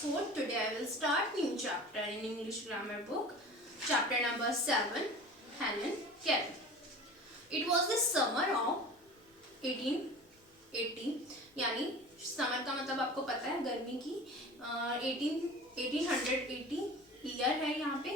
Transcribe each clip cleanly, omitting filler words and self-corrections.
4. Today I will start new chapter in English grammar book. Chapter number 7. Helen Keller. It was the summer of 1880. यानी summer का मतलब आपको पता है गर्मी की 1880 ईयर है यहाँ पे,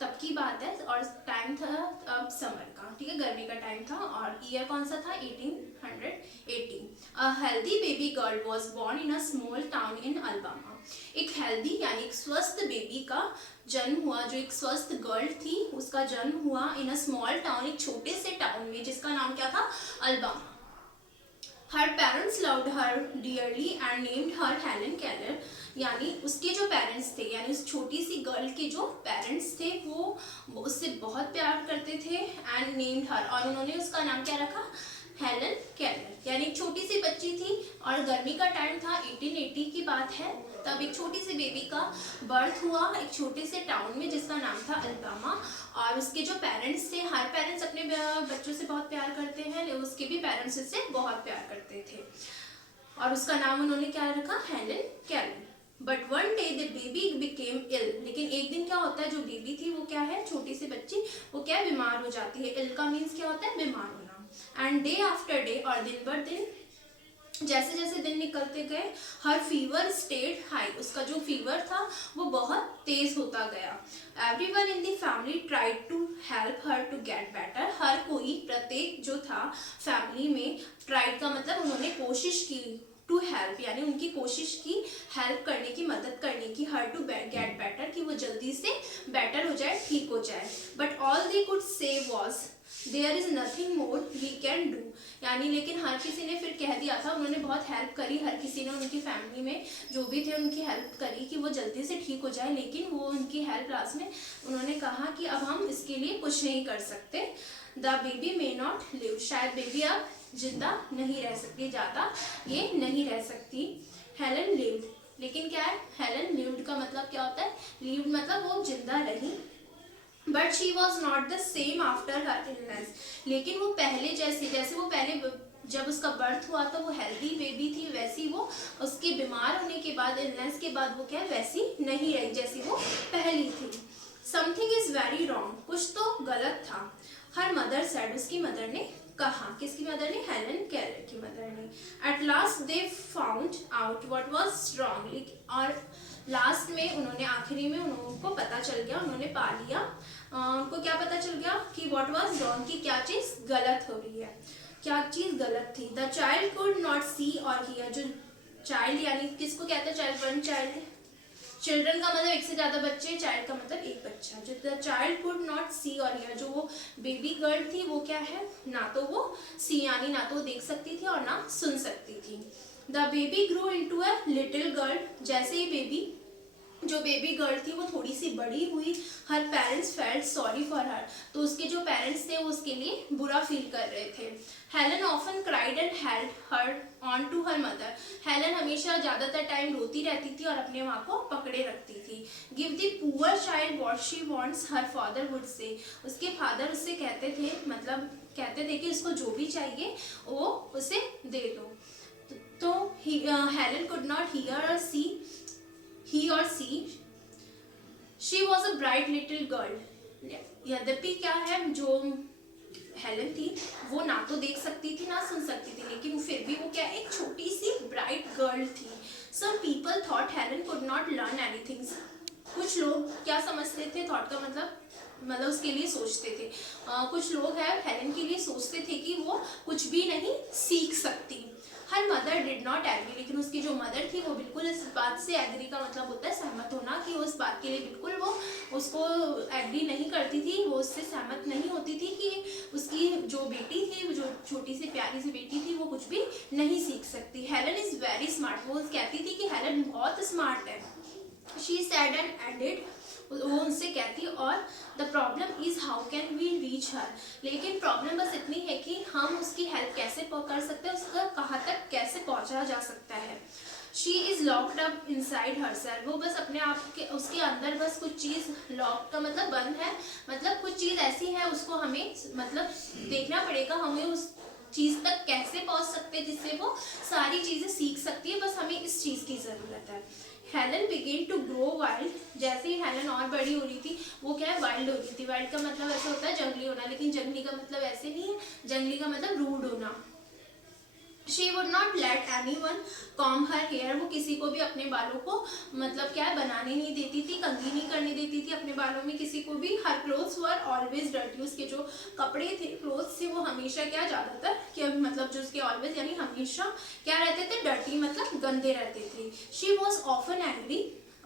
तब की बात है और टाइम था अब समर का, ठीक है, गर्मी का टाइम था और ईयर कौन सा था 1880. A healthy baby girl was born in a small town in Alabama. एक हेल्दी यानी एक स्वस्थ बेबी का जन्म हुआ, जो एक स्वस्थ गर्ल थी उसका जन्म हुआ इन अ स्मॉल टाउन, एक छोटे से टाउन में जिसका नाम क्या था, Alabama. Her parents loved her dearly and named her Helen Keller. यानी उसके जो पेरेंट्स थे, यानी उस छोटी सी गर्ल के जो पेरेंट्स थे वो उससे बहुत प्यार करते थे. एंड नेम्ड हर, और उन्होंने उसका नाम क्या रखा, हेलन केलर. यानी एक छोटी सी बच्ची थी और गर्मी का टाइम था, 1880 की बात है, तब एक छोटी सी बेबी का बर्थ हुआ एक छोटे से टाउन में जिसका नाम था अल्बामा. और उसके जो पेरेंट्स थे, हर पेरेंट्स अपने बच्चों से बहुत प्यार करते हैं, उसके भी पेरेंट्स उससे बहुत प्यार करते थे और उसका नाम उन्होंने क्या रखा, Helen Keller. But one day the baby became ill. लेकिन एक दिन क्या होता है, जो बेबी थी वो क्या है, छोटी सी बच्ची, वो क्या है, बीमार हो जाती है. इल का मीन्स क्या होता है, बीमार होना. एंड डे आफ्टर डे, और दिन बर दिन, जैसे जैसे दिन निकलते गए, हर फीवर स्टेड हाई. उसका जो फीवर था वो बहुत तेज होता गया. Everyone in the family tried to help her to get better. हर कोई, प्रत्येक जो था फैमिली में, ट्राइड का मतलब उन्होंने कोशिश की, टू हेल्प यानी उनकी कोशिश की हेल्प करने की, मदद करने की, हर टू गेट बेटर, कि वो जल्दी से बेटर हो जाए, ठीक हो जाए. But all they could say was there is nothing more we can do. यानी लेकिन हर किसी ने फिर कह दिया था, उन्होंने बहुत हेल्प करी, हर किसी ने उनकी फैमिली में जो भी थे उनकी हेल्प करी कि वो जल्दी से ठीक हो जाए, लेकिन वो उनकी हेल्प लास्ट में उन्होंने कहा कि अब हम इसके लिए कुछ नहीं कर सकते. The baby may not live. शायद बेबी अब जिंदा नहीं रह सकती, ज़्यादा ये नहीं रह सकती. Helen lived. लेकिन क्या है, हेलन लिव्ड का मतलब क्या होता है, लिव्ड मतलब वो जिंदा रही. But she was not the same after her illness. लेकिन वो पहले जैसे वो पहले जब उसका बर्थ हुआ था वो हेल्दी बेबी थी, वैसी वो उसके बीमार होने के बाद, इलनेस के बाद वो क्या है, वैसी नहीं रही जैसी वो पहली थी. Something is very wrong. कुछ तो गलत था. Her mother said. उसकी मदर ने कहा. किसकी मदर ने, हेलन केलर की मदर ने. At last they found out what was wrong. और लास्ट में उन्होंने, आखिरी में उनको पता चल गया, उन्होंने पा लिया, उनको क्या पता चल गया कि व्हाट वाज रॉन्ग, कि क्या चीज़ गलत हो रही है, क्या चीज़ गलत थी. द चाइल्ड कुड नॉट सी और हियर. जो चाइल्ड यानी किसको कहते हैं, चाइल्ड, वन चाइल्ड. चिल्ड्रन का मतलब एक से ज़्यादा बच्चे, चाइल्ड का मतलब एक बच्चा. जो द चाइल्ड कुड नॉट सी और हियर, जो वो बेबी गर्ल थी वो क्या है, ना तो वो सी यानी ना तो वो देख सकती थी और ना सुन सकती थी. The baby grow into a little girl. जैसे ही जो बेबी गर्ल थी वो थोड़ी सी बड़ी हुई, her parents felt sorry for her. तो उसके जो पेरेंट्स थे वो उसके लिए बुरा फील कर रहे थे. Helen often cried and held her on to her mother. Helen हमेशा ज़्यादातर टाइम रोती रहती थी और अपने माँ को पकड़े रखती थी. Give the poor child what she wants her father would say. उसके फादर उससे कहते थे, मतलब कहते थे कि उसको जो भी चाहिए वो उसे दे दो. तो हेलन कुड नॉट हियर और सी, he or she was a bright little girl. यद्यपि क्या है, जो हेलन थी वो ना तो देख सकती थी ना सुन सकती थी, लेकिन फिर भी वो क्या, एक छोटी सी ब्राइट गर्ल थी. Some people thought Helen could not learn anything. कुछ लोग क्या समझते थे, थॉट का मतलब उसके लिए सोचते थे. कुछ लोग है हेलन के लिए सोचते थे कि वो कुछ भी नहीं सीख सकती. Her mother did not agree. लेकिन उसकी जो मदर थी वो बिल्कुल इस बात से, एग्री का मतलब होता है सहमत होना, कि उस बात के लिए बिल्कुल वो उसको एग्री नहीं करती थी, वो उससे सहमत नहीं होती थी कि उसकी जो बेटी थी, जो छोटी सी प्यारी सी बेटी थी, वो कुछ भी नहीं सीख सकती. Helen is very smart. वो कहती थी कि हेलन बहुत स्मार्ट है. She said and added. वो उनसे कहती, और the problem is how can we reach her. लेकिन प्रॉब्लम बस इतनी है कि हम उसकी हेल्प कैसे कर सकते हैं, उसका कहाँ तक कैसे पहुँचा जा सकता है. She is locked up inside her self. वो बस अपने आप के, उसके अंदर बस कुछ चीज़, लॉक का मतलब बंद है, मतलब कुछ चीज़ ऐसी है उसको हमें मतलब देखना पड़ेगा, हमें चीज तक कैसे पहुंच सकते हैं जिससे वो सारी चीजें सीख सकती है, बस हमें इस चीज की जरूरत है। Helen began to grow wild, जैसे ही हेलन और बड़ी हो रही थी वो क्या है, वाइल्ड हो रही थी। वाइल्ड का मतलब ऐसा होता है जंगली होना, लेकिन जंगली का मतलब ऐसे नहीं है, जंगली का मतलब रूड होना। She would not let anyone comb her hair, वो किसी को भी अपने बालों को मतलब क्या है बनाने नहीं देती थी, कंघी नहीं करने देती थी अपने बालों में किसी को भी। Her clothes were always dirty, उसके जो कपड़े थे, क्लोथ्स थे, वो हमेशा क्या ज्यादातर क्या मतलब जो उसके ऑलवेज यानी हमेशा क्या रहते थे, डर्टी मतलब गंदे रहते थे। She was often angry,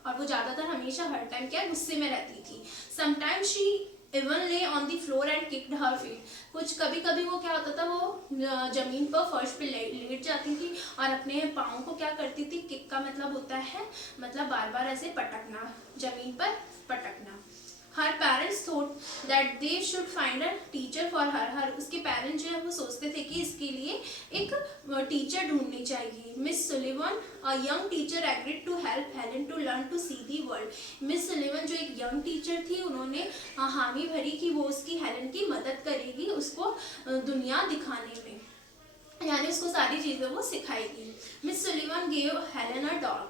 और वो ज्यादातर हमेशा हर टाइम क्या गुस्से में रहती थी। Sometimes she even lay on the floor and kicked her feet, कुछ कभी कभी वो क्या होता था, वो जमीन पर फर्श पे लेट जाती थी और अपने पाँव को क्या करती थी, किक का मतलब होता है मतलब बार बार ऐसे पटकना, जमीन पर पटकना। Her parents thought that they should find a teacher for her, हर उसके पेरेंट्स जो है वो सोचते थे कि इसके लिए एक टीचर ढूंढनी चाहिए। Miss Sullivan, a young teacher, agreed to help Helen to learn to see the world, miss Sullivan जो एक यंग टीचर थी उन्होंने हामी भरी कि वो उसकी हेलन की मदद करेगी उसको दुनिया दिखाने में, यानी उसको सारी चीजें वो सिखाएगी। Miss Sullivan gave Helen a doll,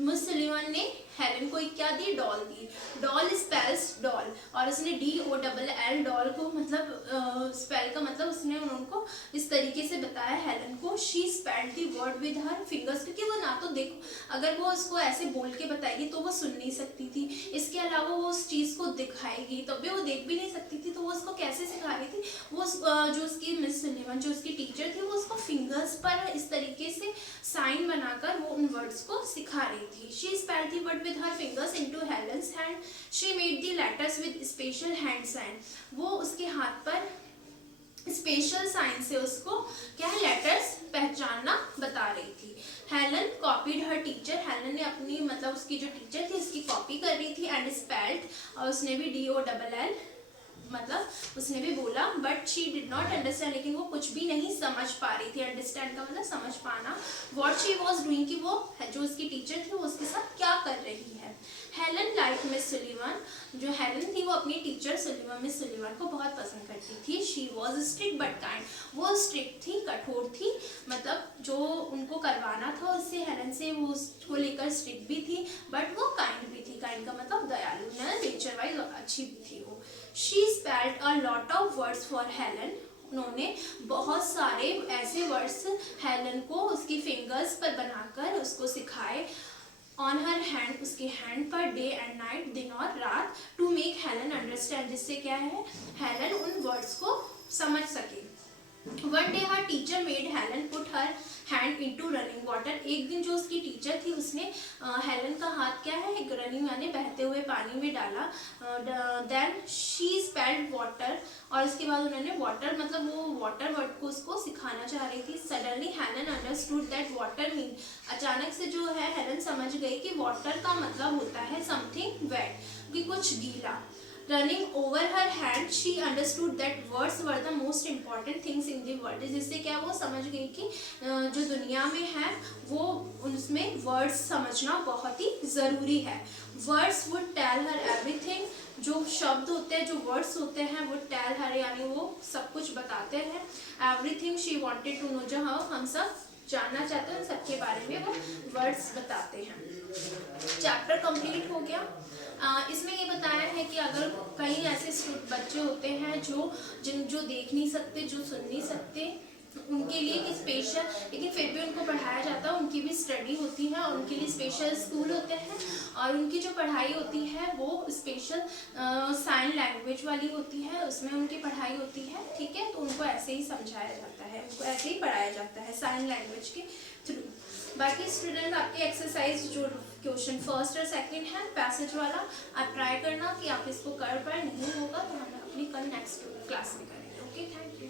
Miss Sullivan ने हेलन को एक क्या दी, डॉल दी। डॉल स्पेल्स डॉल, और उसने DOLL डॉल को मतलब स्पेल का मतलब उसने उनको इस तरीके से बताया हेलन को। She spelled the word with her fingers, क्योंकि वो ना तो देखो अगर वो उसको ऐसे बोल के बताएगी तो वो सुन नहीं सकती थी, इसके अलावा वो उस चीज को दिखाएगी तब भी वो देख भी नहीं सकती थी, तो वो उसको कैसे सिखा रही थी, वो जो उसकी मिस सुलिवन जो उसकी टीचर थी वो उसको फिंगर्स पर इस तरीके से साइन बनाकर वो उन वर्ड्स को सिखा रही थी। She spelled the word with her fingers into Helen's hand. She made the letters with special hand sign. वो उसके हाथ पर स्पेशल साइन से उसको क्या है लेटर्स पहचानना बता रही थी। हेलन कॉपीड हर टीचर, हेलन ने अपनी मतलब उसकी जो टीचर थी उसकी कॉपी कर रही थी। एंड स्पेल्ड, और उसने भी DOLL मतलब उसने भी बोला। But she did not understand, लेकिन वो कुछ भी नहीं समझ पा रही थी। अंडरस्टैंड का मतलब समझ पाना। वॉट शी वॉज डूइंग, कि वो जो उसकी टीचर थी वो उसके साथ क्या कर रही है। हेलन लाइक मिस सुलिवन, जो हेलन थी वो अपनी टीचर सुलिवन मिस सुलिवन को बहुत पसंद करती थी। She was strict but kind, वो स्ट्रिक्ट थी कठोर थी, मतलब जो उनको करवाना था उससे हेलन से वो उसको लेकर स्ट्रिक्ट भी थी, बट वो काइंड भी थी। काइंड का मतलब दयालु, नेचर वाइज अच्छी भी थी वो। She spelled a lot of words for Helen, उन्होंने बहुत सारे ऐसे वर्ड्स हेलन को उसकी फिंगर्स पर बनाकर उसको सिखाए। ऑन हर हैंड, उसके हैंड पर, डे एंड नाइट, दिन और रात, टू मेक हेलन अंडरस्टैंड, जिससे क्या है हेलन उन वर्ड्स को समझ सके। One day her teacher made Helen put her hand into running water, एक दिन जो उसकी टीचर थी उसने हेलन का हाथ क्या है एक रनिंग यानी बहते हुए पानी में डाला। देन शी स्पेल्ड वाटर, और उसके बाद उन्होंने वाटर मतलब वो वाटर वर्ड को उसको सिखाना चाह रही थी। Suddenly Helen understood that water mean, अचानक से जो है हेलन समझ गई कि वाटर का मतलब होता है समथिंग वेट, कि कुछ गीला। Running over her hand, she understood that words were the most important things in the world, जिससे क्या वो समझ गई कि जो दुनिया में है वो उनमें वर्ड्स समझना बहुत ही ज़रूरी है। Words would tell her everything, जो शब्द होते हैं जो वर्ड्स होते हैं वो टेल हर यानी वो सब कुछ बताते हैं। Everything she wanted to know, जो हम सब जानना चाहते हैं सबके बारे में वो वर्ड्स बताते हैं। चैप्टर कंप्लीट हो गया। इसमें ये बताया है कि अगर कई ऐसे बच्चे होते हैं जो देख नहीं सकते, जो सुन नहीं सकते, उनके लिए एक स्पेशल, लेकिन फिर भी उनको पढ़ाया जाता है, उनकी भी स्टडी होती है और उनके लिए स्पेशल स्कूल होते हैं और उनकी जो पढ़ाई होती है वो स्पेशल साइन लैंग्वेज वाली होती है, उसमें उनकी पढ़ाई होती है। ठीक है, तो उनको ऐसे ही समझाया जाता है, उनको ऐसे ही पढ़ाया जाता है साइन लैंग्वेज के थ्रू। बाकी स्टूडेंट आपके एक्सरसाइज जो क्वेश्चन फर्स्ट और सेकंड है पैसेज वाला, आप ट्राई करना कि आप इसको कर पाए, नहीं होगा तो हम अपनी कल नेक्स्ट क्लास में करेंगे। Okay, thank you.